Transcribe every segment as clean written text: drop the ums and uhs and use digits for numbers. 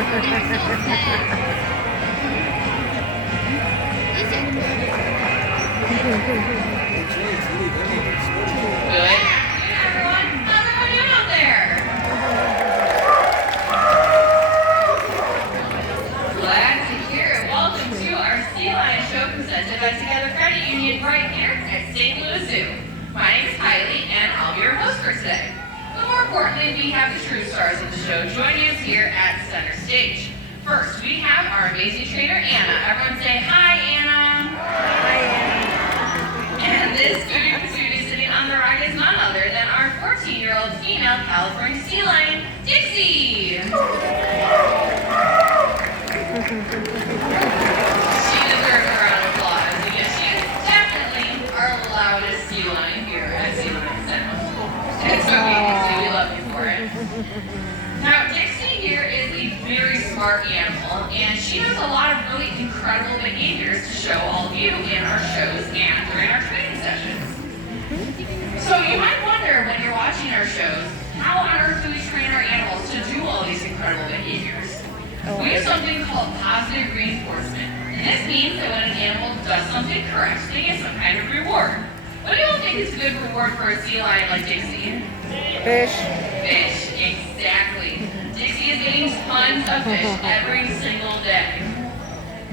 Everyone, how's everyone doing out there? Glad to hear it. Welcome to our Sea Lion Show presented by Together Credit Union right here at St. Louis Zoo. My name is Kylie and I'll be your host for today. But more importantly, we have the true stars of the show joining us here at center stage. First, we have our amazing trainer, Anna. Everyone say hi, Anna. Hi, Anna. And this beautiful cutie sitting on the rock is none other than our 14-year-old female California sea lion, Dixie. She deserves a round of applause because she is definitely our loudest sea lion here at Sea Lion Sound. It's okay, Dixie. We love you for it. Now, Dixie here is a very smart animal, and she has a lot of really incredible behaviors to show all of you in our shows and during our training sessions. So you might wonder when you're watching our shows, how on earth do we train our animals to do all these incredible behaviors? We have something called positive reinforcement, and this means that when an animal does something correct, they get some kind of reward. What do you all think is a good reward for a sea lion like Dixie? Fish. Fish, exactly. Dixie is getting tons of fish every single day.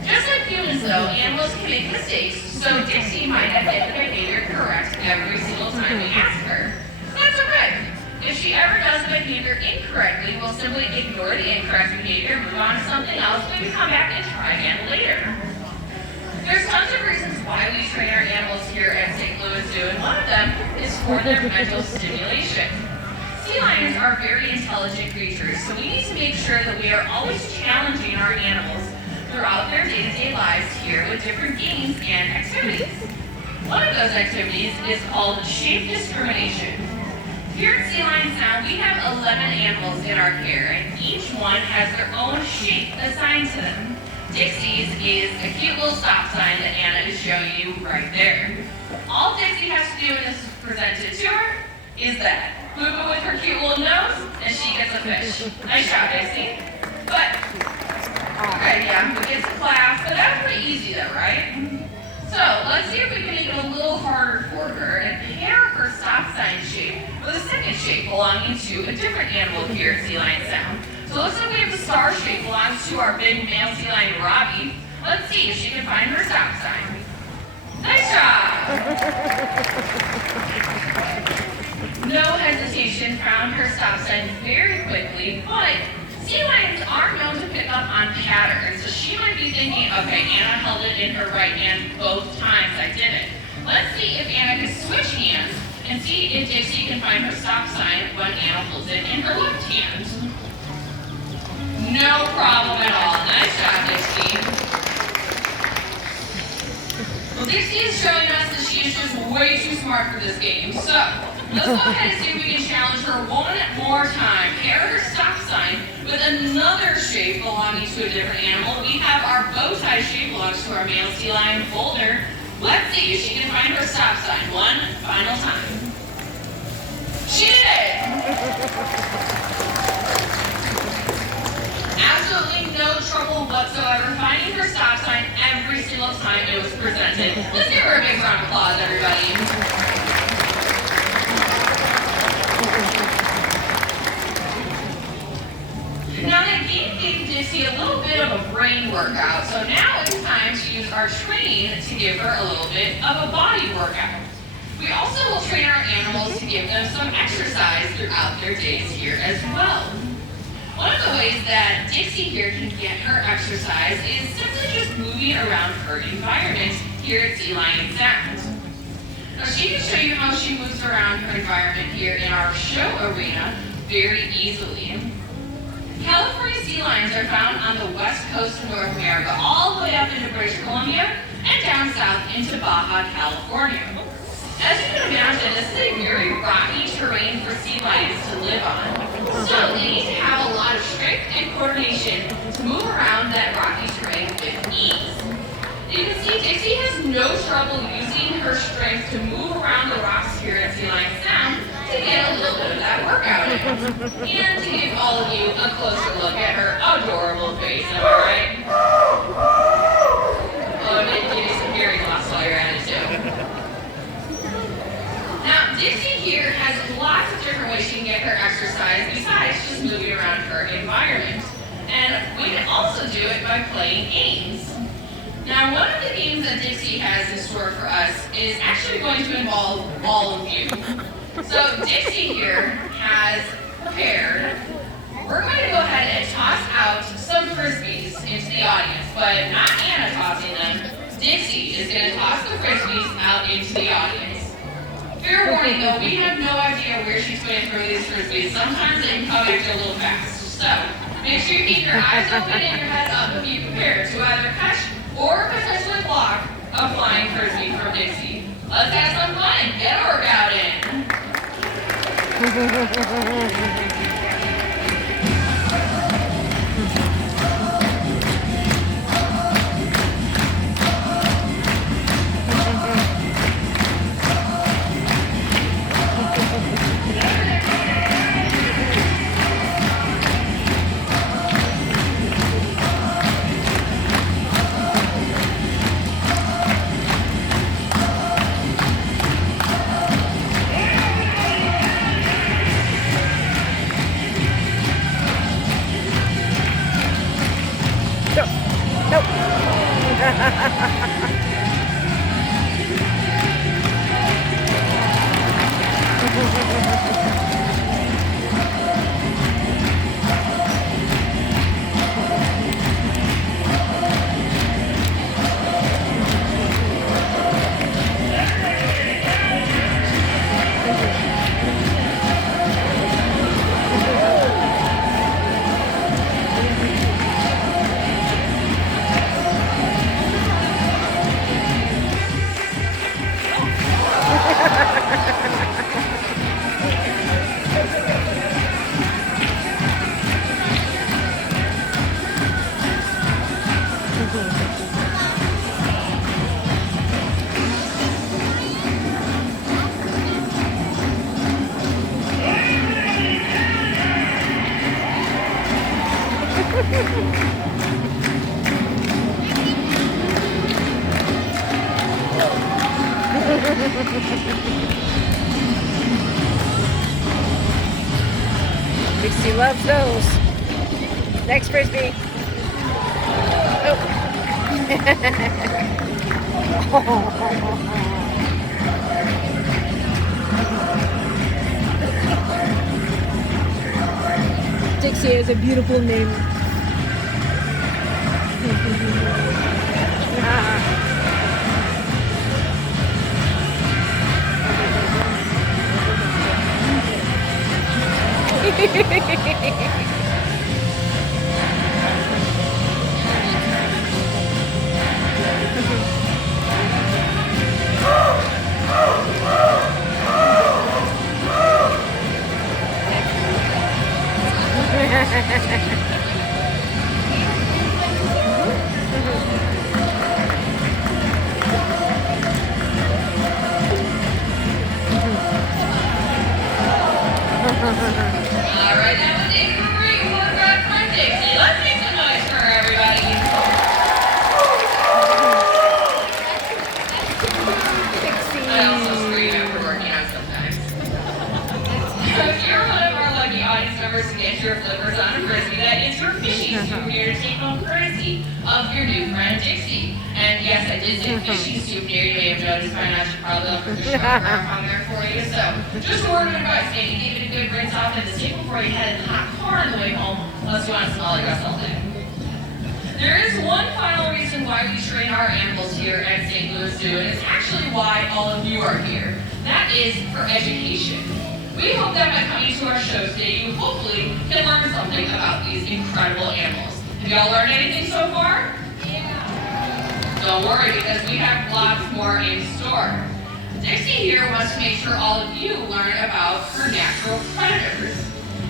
Just like humans though, animals can make mistakes, so Dixie might not get the behavior correct every single time we ask her. That's okay. If she ever does the behavior incorrectly, we'll simply ignore the incorrect behavior, move on to something else, maybe come back and try again later. There's tons of reasons why we train our animals here at St. Louis Zoo, and one of them is for their mental stimulation. Sea lions are very intelligent creatures, so we need to make sure that we are always challenging our animals throughout their day-to-day lives here with different games and activities. One of those activities is called shape discrimination. Here at Sea Lion Sound, we have 11 animals in our care, and each one has their own shape assigned to them. Dixie's is a cute little stop sign that Anna is showing you right there. All Dixie has to do when this is presented to her is that. Move it with her cute little nose, and she gets a fish. Nice job, Dixie. But, okay, yeah, we get to class, but that was pretty easy though, right? So, let's see if we can make it a little harder for her and pair her stop sign shape with a second shape belonging to a different animal here at Sea Lion Sound. So looks like we have the star shape belongs to our big male sea lion, Robbie. Let's see if she can find her stop sign. Nice job! No hesitation, found her stop sign very quickly, but sea lions are known to pick up on patterns, so she might be thinking, okay, Anna held it in her right hand both times I did it. Let's see if Anna can switch hands and see if Dixie can find her stop sign when Anna holds it in her left hand. No problem at all. Nice job, Dixie. Well, Dixie is showing us that she is just way too smart for this game. So, let's go ahead and see if we can challenge her one more time. Pair her stop sign with another shape belonging to a different animal. We have our bow tie shape belongs to our male sea lion, Boulder. Let's see if she can find her stop sign one final time. She did it! Absolutely no trouble whatsoever finding her stop sign every single time it was presented. Let's give her a big round of applause, everybody. Now that game gave Dixie a little bit of a brain workout, so now it's time to use our training to give her a little bit of a body workout. We also will train our animals to give them some exercise throughout their days here as well. One of the ways that Dixie here can get her exercise is simply just moving around her environment here at Sea Lion Sound. Now she can show you how she moves around her environment here in our show arena very easily. California sea lions are found on the west coast of North America, all the way up into British Columbia and down south into Baja, California. As you can imagine, this is a very rocky terrain for sea lions to live on. So they need to have a lot of strength and coordination to move around that rocky terrain with ease. You can see Dixie has no trouble using her strength to move around the rocks here at Sea Lion Sound to get a little bit of that workout in. And to give all of you a closer look at her adorable face, am I right? Oh, maybe give you some hearing loss while you're at it too. Now, Dixie here has lots of different ways she can get her exercise besides just moving around her environment. And we can also do it by playing games. Now, one of the games that Dixie has in store for us is actually going to involve all of you. So Dixie here has prepared. We're going to go ahead and toss out some Frisbees into the audience, but not Anna tossing them. Dixie is going to toss the Frisbees out into the audience. Fair warning though, we have no idea where she's going to throw these Frisbees. Sometimes they can come after a little fast. So make sure you keep your eyes open and your head up and be prepared to either catch or potentially block a flying Frisbee from Dixie. Let's have some fun and get a workout in. Dixie loves those. Next Frisbee. Oh. Dixie is a beautiful name. Alright, that was a great workout for Dixie. Let's make some noise for her, everybody. I also scream after working out sometimes. If you're one of our lucky audience members to get your flippers on a Frisbee, that is your fishing souvenir to take home courtesy of your new friend Dixie. And yes, I did say fishing souvenir. You may have noticed by now she probably left the fish on there for you. So just a word of advice, maybe give it a good rinse off in the sink before you head in the hot car on the way home, unless you want to smell like us all day. There is one final reason why we train our animals here at St. Louis Zoo, and it's actually why all of you are here. That is for education. We hope that by coming to our show today, you hopefully can learn something about these incredible animals. Have y'all learned anything so far? Don't worry, because we have lots more in store. Dixie here wants to make sure all of you learn about her natural predators.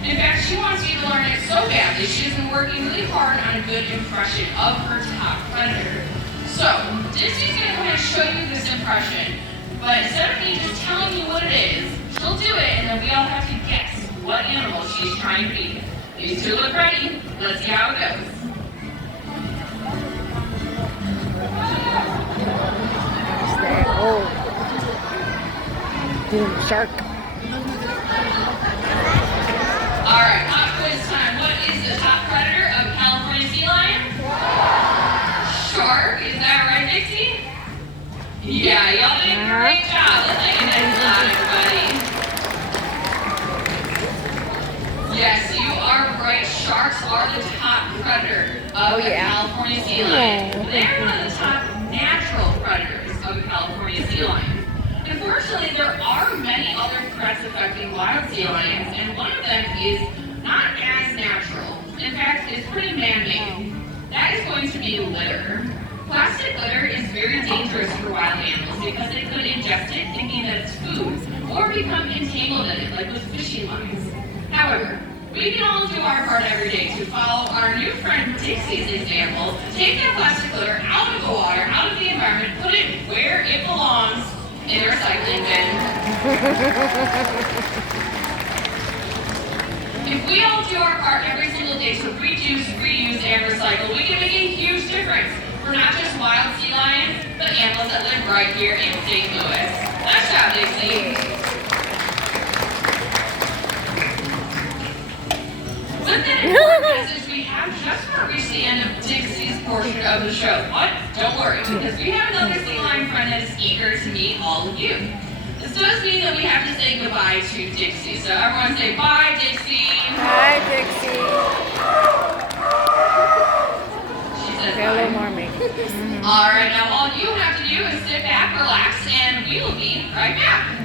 In fact, she wants you to learn it so badly, she's been working really hard on a good impression of her top predator. So, Dixie's going to go ahead and show you this impression, but instead of me just telling you what it is, she'll She'll do it, and then we all have to guess what animal she's trying to be. These two look ready. Let's see how it goes. There. Oh. Boom, shark. All right, pop quiz time. What is the top predator of California sea lion? Shark. Is that right, Dixie? Yeah, y'all did a great job. Let's take a next shot, everybody. Yes, you are right. Sharks are the top predator of the California sea lion. They're one of the top natural predators of the California sea lion. Unfortunately, there are many other threats affecting wild sea lions, and one of them is not as natural. In fact, it's pretty man-made. That is going to be litter. Plastic litter is very dangerous for wild animals because they could ingest it thinking that it's food, or become entangled in it, like with fishing lines. However, we can all do our part every day to follow our new friend Dixie's example. Take that plastic litter out of the water, out of the environment, put it where it belongs, in the recycling bin. If we all do our part every single day to reduce, reuse, and recycle, we can make a huge difference for not just wild sea lions, but animals that live right here in St. Louis. Nice job, Dixie. With that important message, we have just about reached the end of Dixie's portion of the show. But don't worry, because we have another sea lion friend that is eager to meet all of you. This does mean that we have to say goodbye to Dixie. So everyone say bye, Dixie. Hi, Dixie. She says Okay, a little bye. more me. All right, now all you have to do is sit back, relax, and we will be right back.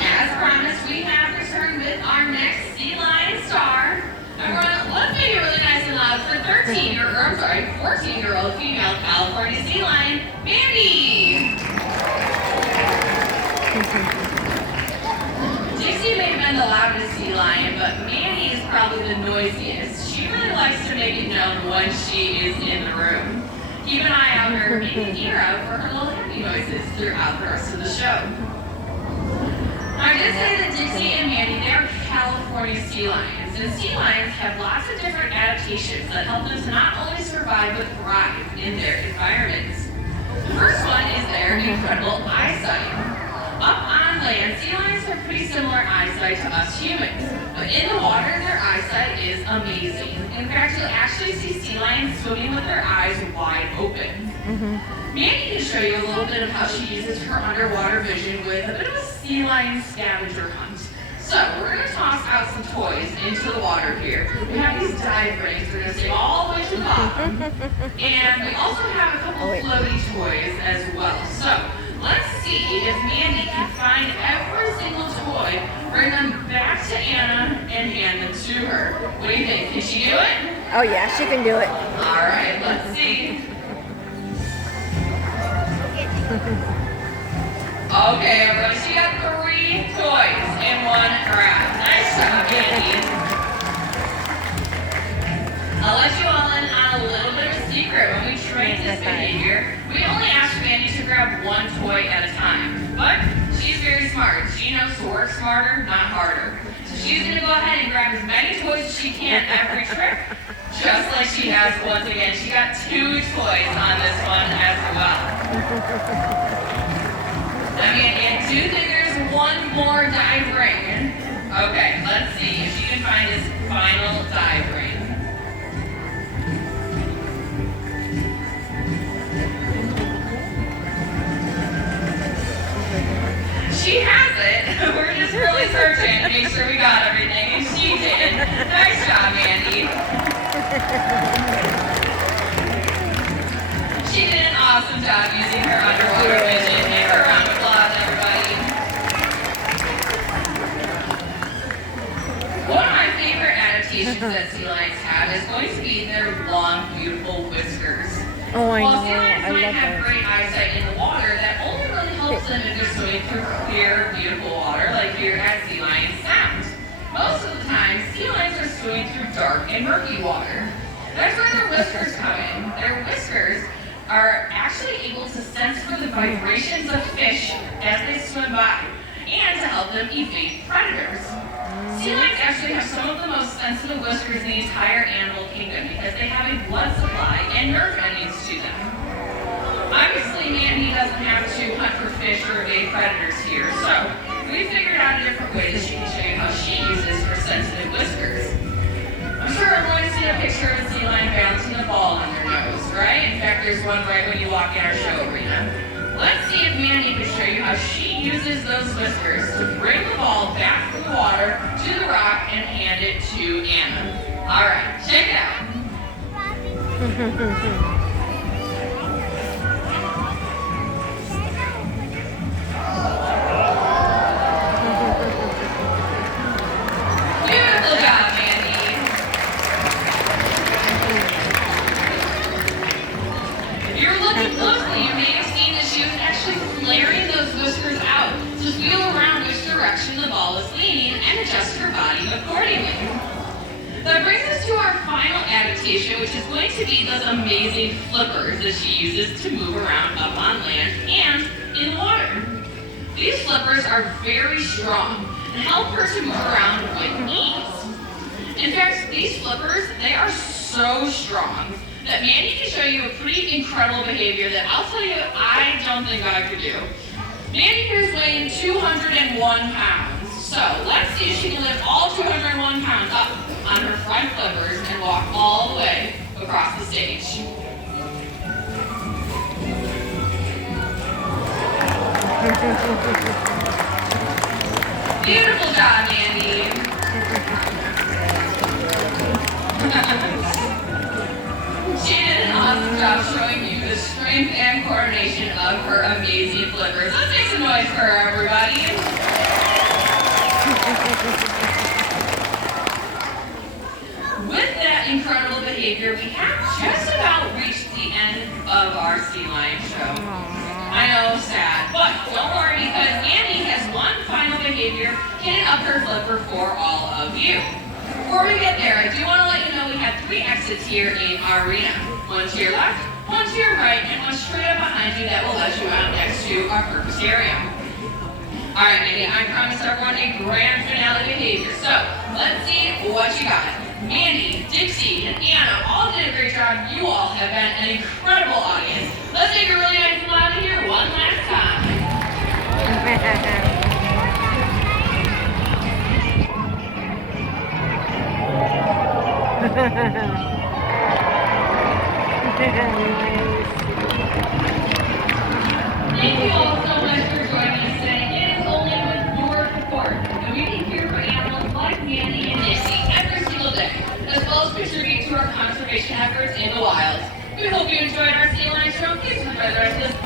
As promised, we have returned with our next sea lion star. Everyone, let's make it really nice and loud for 14-year-old female California sea lion, Mandy. Dixie may have been the loudest sea lion, but Mandy is probably the noisiest. She really likes to make it known when she is in the room. Keep an eye out her, keep an ear out for her little happy noises throughout the rest of the show. I did say that Dixie and Mandy, they're California sea lions, and sea lions have lots of different adaptations that help them to not only survive but thrive in their environments. The first one is their incredible eyesight. Up on land, sea lions have pretty similar eyesight to us humans, but in the water, their eyesight is amazing. In fact, you'll actually see sea lions swimming with their eyes wide open. Mandy can show you a little bit of how she uses her underwater vision with a bit of a sea lion scavenger hunt. So, we're going to toss out some toys into the water here. We have these dive rings, we're going to stay all the way to the bottom. And we also have a couple floaty toys as well. So, let's see if Mandy can find every single toy, bring them back to Anna, and hand them to her. What do you think? Can she do it? Oh yeah, she can do it. All right, let's see. Okay, everybody, she got 3 toys in one grab. Nice job, Mandy. I'll let you all in on a little bit of a secret. When we trained this baby here, we only asked Mandy to grab 1 toy at a time. But she's very smart. She knows to work smarter, not harder. So she's going to go ahead and grab as many toys as she can every trip. Just like she has once again. She got 2 toys on this one as well. And do you think there's one more dive ring? Okay, let's see if she can find this final dive ring. She has it. We're just really searching to make sure we got everything, and she did. Nice job, Mandy. She did an awesome job using her underwater vision. Give her a round of applause, everybody. One of my favorite adaptations that sea lions have is going to be their long, beautiful whiskers. Oh, I While know. sea lions I might love have that. great eyesight in the water, that only really helps them if they're swimming through clear, beautiful water, like here at Sea Lion Sound. Most of the time, sea lions are swimming through dark and murky water. That's where their whiskers come in. Their whiskers are actually able to sense for the vibrations of fish as they swim by and to help them evade predators. Sea lions actually have some of the most sensitive whiskers in the entire animal kingdom because they have a blood supply and nerve endings to them. Obviously, Mandy doesn't have to hunt for fish or evade predators here, so we figured out a different way that she can show you how she uses her sensitive whiskers. I'm sure everyone has seen a picture of a sea lion balancing a ball on their nose, right? In fact, there's one right when you walk in our show arena. Let's see if Mandy can show you how she uses those whiskers to bring the ball back from the water to the rock and hand it to Anna. All right, check it out. Beautiful job, Mandy. If you're looking closely, you may have seen that she was actually flaring those whiskers out to feel around which direction the ball is leaning and adjust her body accordingly. That brings us to our final adaptation, which is going to be those amazing flippers that she uses to move around up on land and in water. These flippers are very strong and help her to move around with ease. In fact, these flippers, they are so strong that Mandy can show you a pretty incredible behavior that I'll tell you I don't think I could do. Mandy here is weighing 201 pounds. So let's see if she can lift all 201 pounds up on her front flippers and walk all the way across the stage. Beautiful job, Mandy. She did an awesome job showing you the strength and coordination of her amazing flippers. Let's make some noise for her, everybody. With that incredible behavior, we have just about reached the end of our Sea Lion show. I know, sad, but don't worry because Annie has one final behavior hidden up her flipper for all of you. Before we get there, I do want to let you know we have 3 exits here in our arena. One to your left, one to your right, and one straight up behind you that will let you out next to our purpose area. Alright, Mandy, I promised everyone a grand finale behavior, so let's see what you got. Mandy, Dixie, and Anna all did a great job. You all have been an incredible audience. Let's take a really nice and loud here one last time. Thank you all so much for joining us today. It is only with your support that we can care for animals like Mandy and Dixie every single day, as well as contribute to our conservation efforts in the wild. We hope you enjoyed our Sea Lion show. Please enjoy the rest of the